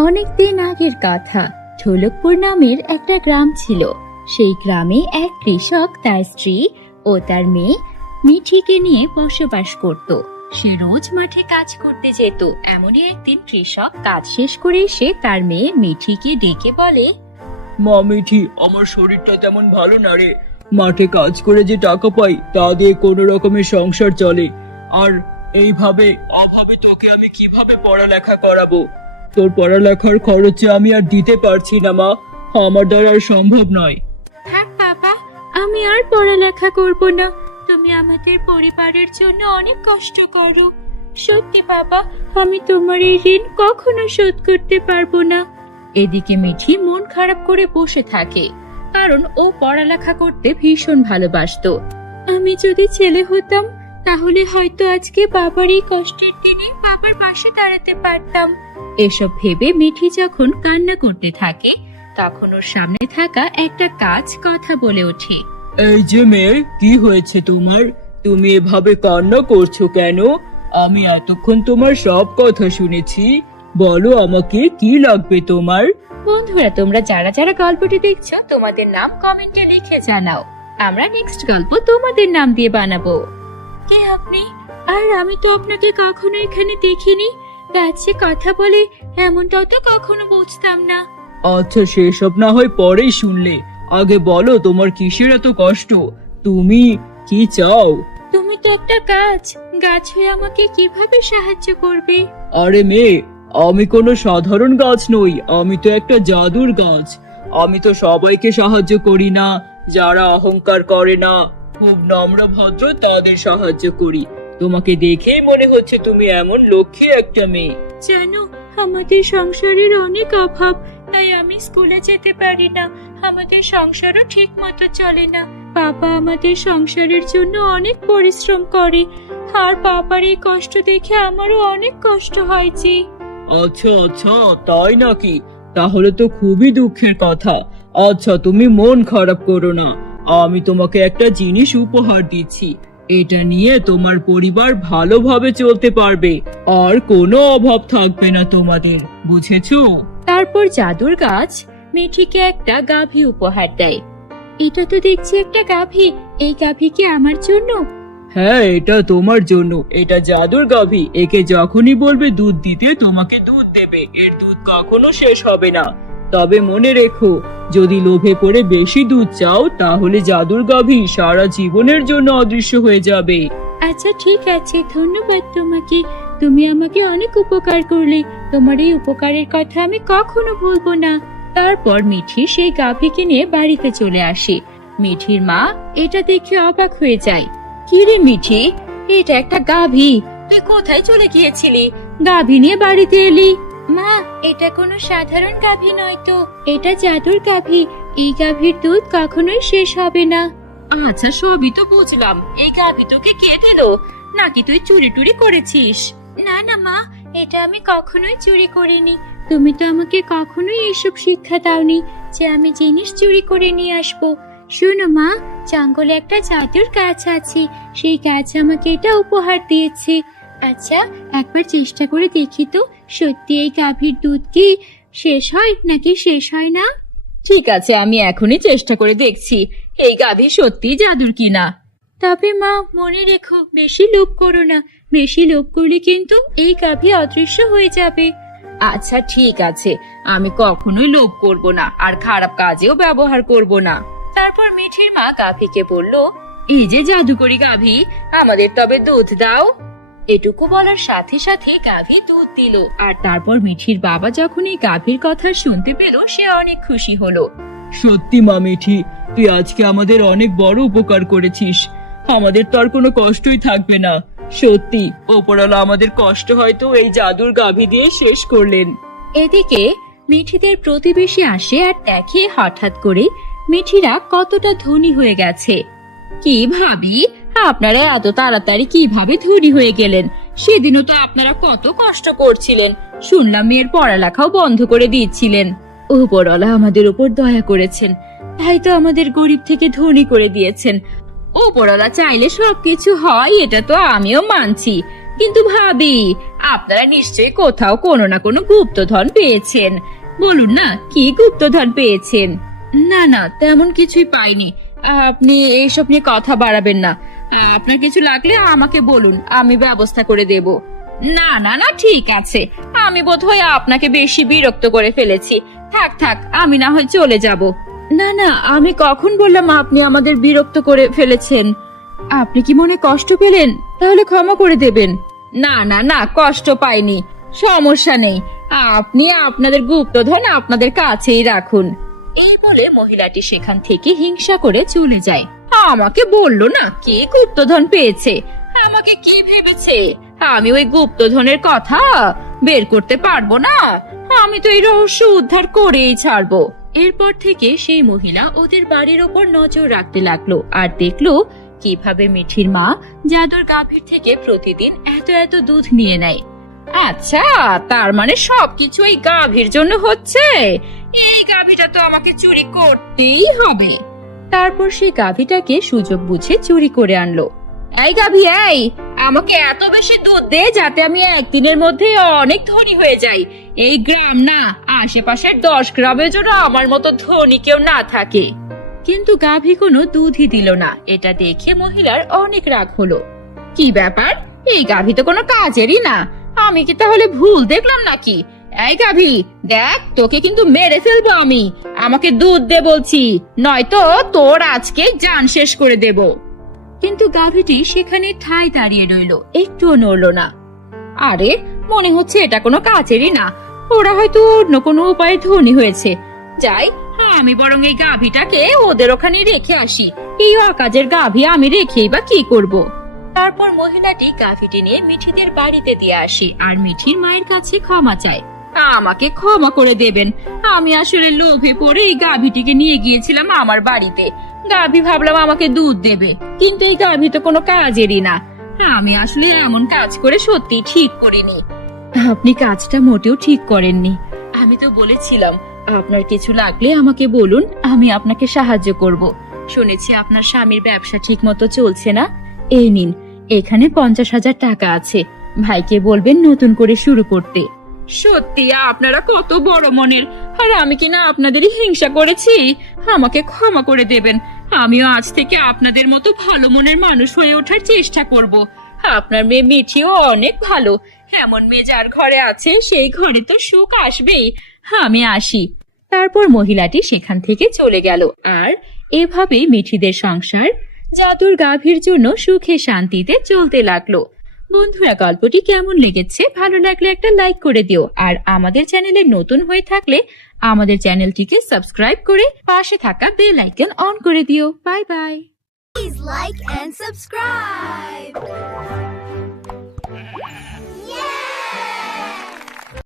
অনেকদিন আগের কথা। ঢোলকপুর নামের একটা গ্রাম ছিল। সেই গ্রামে এক কৃষক তার স্ত্রী ও তার মেয়ে মিঠিকে নিয়ে বসবাস করত। সে রোজ মাঠে কাজ করতে যেত। এমনই একদিন কৃষক কাজ শেষ করে এসে তার মেয়ে মিঠিকে ডেকে বলে, মা মিঠি, আমার শরীরটা তেমন ভালো না রে। মাঠে কাজ করে যে টাকা পাই তা দিয়ে কোনো রকমের সংসার চলে, আর এইভাবে অভাবে তোকে আমি কিভাবে পড়ালেখা করাবো? তোর পড়ালেখার খরচে আমি আর দিতে পারছি না মা, আমার দ্বারা আর সম্ভব নয়। থাক বাবা, আমি আর পড়ালেখা করব না। তুমি আমাদের পরিবারের জন্য অনেক কষ্ট করো। সত্যি বাবা, আমি তোমার এই ঋণ কখনো শোধ করতে পারবো না। এদিকে মিঠি মন খারাপ করে বসে থাকে, কারণ ও পড়ালেখা করতে ভীষণ ভালোবাসতো। আমি যদি ছেলে হতাম তাহলে হয়তো আজকে বাবার এই কষ্টের দিনে বাবার পাশে দাঁড়াতে পারতাম। এসব ভেবে মিঠি যখন কান্না করতে থাকে তখন ওর সামনে থাকা একটা গাছ কথা বলে ওঠে। এই যে মেয়ে, কি হয়েছে তোমার? তুমি এভাবে কান্না করছো কেন? আমি এতক্ষণ তোমার সব কথা শুনেছি। বলো আমাকে, কি লাগবে তোমার? বন্ধুরা, তোমরা যারা যারা গল্পটি দেখছো তোমাদের নাম কমেন্টে লিখে জানাও। আমরা নেক্সট গল্প তোমাদের নাম দিয়ে বানাবো। কে আপনি? আর আমি তো আপনাকে কখনো এখানে দেখিনি। গাছে কথা বলে এমনটাও তো কখনো বুঝতাম না। আচ্ছা, সেসব না হয় পরেই শুনলে, আগে বলো তোমার কিসের এত কষ্ট? তুমি কি চাও? তুমি তো একটা গাছ, গাছ হয়ে আমাকে কিভাবে সাহায্য করবে? আরে মেয়ে, আমি কোনো সাধারণ গাছ নই, আমি তো একটা জাদুর গাছ। আমি তো সবাইকে সাহায্য করি না, যারা অহংকার করে না, খুব নম্র ভদ্র তাদের সাহায্য করি। তোমাকে দেখেই মনে হচ্ছে তুমি এমন লক্ষ্মী একটা মেয়ে। জানো, আমাদের সংসারের অনেক অভাব, তাই আমি স্কুলে যেতে পারি না। আমাদের সংসারও ঠিক মতো চলে না। বাবা আমাদের সংসারের জন্য অনেক পরিশ্রম করে, আর বাবার এই কষ্ট দেখে আমারও অনেক কষ্ট হয় জি। আচ্ছা আচ্ছা, তাই নাকি? তাহলে তো খুবই দুঃখের কথা। আচ্ছা, তুমি মন খারাপ করো না, আমি তোমাকে একটা জিনিস উপহার দিচ্ছি। এটা নিয়ে তোমার পরিবার ভালোভাবে চলতে পারবে, আর কোনো অভাব থাকবে না তোমাদের, বুঝেছো? তারপর জাদুর গাছ মিঠিকে একটা গাভী উপহার দেয়। এটা তো দেখছি একটা গাভী। এই গাভী কি আমার জন্য? হ্যাঁ, এটা তোমার জন্য। এটা জাদুর গাভী, একে যখনই বলবে দুধ দিতে তোমাকে দুধ দেবে। এর দুধ কখনো শেষ হবে না। তবে মনে রেখো, যদি লোভে পড়ে বেশি দুধ চাও তাহলে জাদুর গাভী সারা জীবনের জন্য অদৃশ্য হয়ে যাবে। আচ্ছা ঠিক আছে, ধন্যবাদ তোমাকে। তুমি আমাকে অনেক উপকার করলে। তোমার এই উপকারের কথা আমি কখনো ভুলবো না। তারপর মিঠি সেই গাভীকে নিয়ে বাড়িতে চলে আসে। মিঠির মা এটা দেখে অবাক হয়ে যায়। কি রে মিঠি, এটা একটা গাভী, তুই কোথায় চলে গিয়েছিলি? গাভী নিয়ে বাড়িতে এলি? মা, এটা কোনো সাধারণ গাভী নয় তো, এটা জাদুর গাভী। এই গাভীর দুধ কখনোই শেষ হবে না। আচ্ছা, সবই তো বুঝলাম। এই গাভী তোকে কে দিল? নাকি তুই চুরি টুরি করেছিস? না না মা, এটা আমি কখনোই চুরি করিনি। তুমি তো আমাকে কখনোই এসব শিক্ষা দাওনি যে আমি জিনিস চুরি করে নিয়ে আসবো। শোনো মা, জঙ্গলে একটা জাদুর গাছ আছে, সেই গাছ আমাকে এটা উপহার দিয়েছে। আচ্ছা, একবার চেষ্টা করে দেখি তো, সত্যি এই গাভীর দুধ কি শেষ হয় নাকি শেষ হয় না? ঠিক আছে, আমি এখনই চেষ্টা করে দেখছি এই গাভী সত্যি জাদুর কিনা। তবে মা, মনে রেখো, বেশি লোভ করো না। বেশি লোভ করলে কিন্তু এই গাভী অদৃশ্য হয়ে যাবে। আচ্ছা ঠিক আছে, আমি কখনোই লোভ করব না, আর খারাপ কাজেও ব্যবহার করব না। তারপর মিঠির মা গাভীকে বলল, এই যে জাদুকরি গাভী, আমাদের তবে দুধ দাও। এটুকু বলার সাথে সাথে গাভী দুধ দিল। আর তারপর মিঠির বাবা যখন এই গাভীর কথা শুনতে পেল, সে অনেক খুশি হলো। সত্যি মা মিঠি, তুই আজকে আমাদের অনেক বড় উপকার করেছিস। আমাদের তো আর কোনো কষ্টই থাকবে না। সত্যি, ওপরওয়ালা আমাদের কষ্ট হয়তো এই জাদুর গাভী দিয়ে শেষ করলেন। এদিকে মিঠিদের প্রতিবেশী আসে আর দেখে হঠাৎ করে মিঠিরা কতটা ধনী হয়ে গেছে। কি ভাবি, আপনারা এত তাড়াতাড়ি কিভাবে ধনী হয়ে গেলেন? সেদিনও তো আপনারা কত কষ্ট করছিলেন, শুনলাম মেয়ের পড়ালেখাও বন্ধ করে দিয়েছিলেন। উপরওয়ালা আমাদের উপর দয়া করেছেন, তাই তো আমাদের গরিব থেকে ধনী করে দিয়েছেন। উপরওয়ালা চাইলে সবকিছু হয়, এটা তো আমিও মানছি, কিন্তু ভাবি আপনারা নিশ্চয়ই কোথাও কোনো না কোনো গুপ্তধন পেয়েছেন। বলুন না, কি গুপ্তধন পেয়েছেন? না না, তেমন কিছুই পাইনি। আপনি এইসব নিয়ে কথা বাড়াবেন না। আপনার কিছু লাগলে আমাকে বলুন, আমি ব্যবস্থা করে দেব। না না না, ঠিক আছে। আমি বোধহয় আপনাকে বেশি বিরক্ত করে ফেলেছি। থাক থাক, আমি না হয় চলে যাব। না না, আমি কখন বললাম আপনি আমাদের বিরক্ত করে ফেলেছেন? আপনি কি মনে কষ্ট পেলেন? তাহলে ক্ষমা করে দেবেন। না না না, কষ্ট পাইনি, সমস্যা নেই। আপনি আপনাদের গুপ্তধন আপনাদের কাছেই রাখুন। এই বলে মহিলাটি সেখান থেকে হিংসা করে চলে যায়। আমাকে বললো না কে গুপ্তধন পেয়েছে। আমাকে কি ভেবেছে আমি ওই গুপ্তধনের কথা বের করতে পারবো না? আমি তো এই রহস্য উদ্ধার করেই ছাড়বো। এরপর থেকে সেই মহিলা ওদের বাড়ির ওপর নজর রাখতে লাগলো আর দেখলো কিভাবে মিঠির মা জাদুর গাভীর থেকে প্রতিদিন এত এত দুধ নিয়ে নেয়। আচ্ছা, তার মানে সবকিছু এই গাভীর জন্য হচ্ছে। এই গাভীটা তো আমাকে চুরি করতেই হবে। তারপর সে গাভীটাকে সুযোগ বুঝে চুরি করে আনলো। এই গাভী, এই আমাকে এত বেশি দুধ দে যাতে আমি একদিনের মধ্যে অনেক ধনী হয়ে যাই। এই গ্রাম না, আশেপাশের 10 গ্রামের জন্য আমার মতো ধনী কেউ না থাকে। কিন্তু গাভী কোনো দুধই দিল না। এটা দেখে মহিলার অনেক রাগ হলো। কি ব্যাপার, এই গাভী তো কোনো কাজেরই না। আমি কি তাহলে ভুল দেখলাম নাকি? এই গাভী, দেখ তোকে কিন্তু মেরে ফেলবো আমি। আমাকে দুধ দে বলছি, নয়তো তোর আজকে জান শেষ করে দেব। কিন্তু গাভীটি সেখানে ঠায় দাঁড়িয়ে রইল, একটুও নড়ল না। আরে, মনে হচ্ছে এটা কোনো কাজেরই না। ওরা হয়তো অন্য কোনো উপায়ে ধনী হয়েছে। যাই, আমি বরং এই গাভীটাকে ওদের ওখানে রেখে আসি। এই অকাজের গাভী আমি রেখেই বা কি করব? তারপর মহিলাটি গাভীটি নিয়ে মিঠিদের বাড়িতে দিয়ে আসে আর মিঠির মায়ের কাছে ক্ষমা চায়। আমাকে ক্ষমা করে দেবেন, আমি আসলে লোভে পড়ে এই গাভীটিকে নিয়ে গিয়েছিলাম আমার বাড়িতে। গাভী ভাবলাম আমাকে দুধ দেবে, কিন্তু এই গাভী তো কোনো কাজেরই না। আমি আসলে এমন কাজ করে সত্যি ঠিক করিনি। আপনি কাজটা মোটেও ঠিক করেননি। আমি তো বলেছিলাম আপনার কিছু লাগলে আমাকে বলুন, আমি আপনাকে সাহায্য করব। শুনেছি আপনার স্বামীর ব্যবসা ঠিক মতো চলছে না। এই নিন, এখানে 50,000 টাকা আছে। ভাইকে বলবেন নতুন করে শুরু করতে। সত্যি আপনারা কত বড় মনের। আর আমি কিনা আপনাদেরই হিংসা করেছি। আমাকে ক্ষমা করে দেবেন। আমিও আজ থেকে আপনাদের মতো ভালো মনের মানুষ হয়ে ওঠার চেষ্টা করব। আপনার মেয়ে মিঠিও অনেক ভালো। এমন মেয়ে যার ঘরে আছে সেই ঘরে তো সুখ আসবেই। আমি আসি। তারপর মহিলাটি সেখান থেকে চলে গেল। আর এভাবেই মিঠিদের সংসার জাদুর গাভীর জন্য সুখে শান্তিতে চলতে লাগলো। বন্ধুরা, গল্পটি কেমন লেগেছে? ভালো লাগলে একটা লাইক করে দিও। আর আমাদের চ্যানেলে নতুন হয়ে থাকলে আমাদের চ্যানেলটিকে সাবস্ক্রাইব করে পাশে থাকা বেল আইকন অন করে দিও। Bye bye. Please like and subscribe.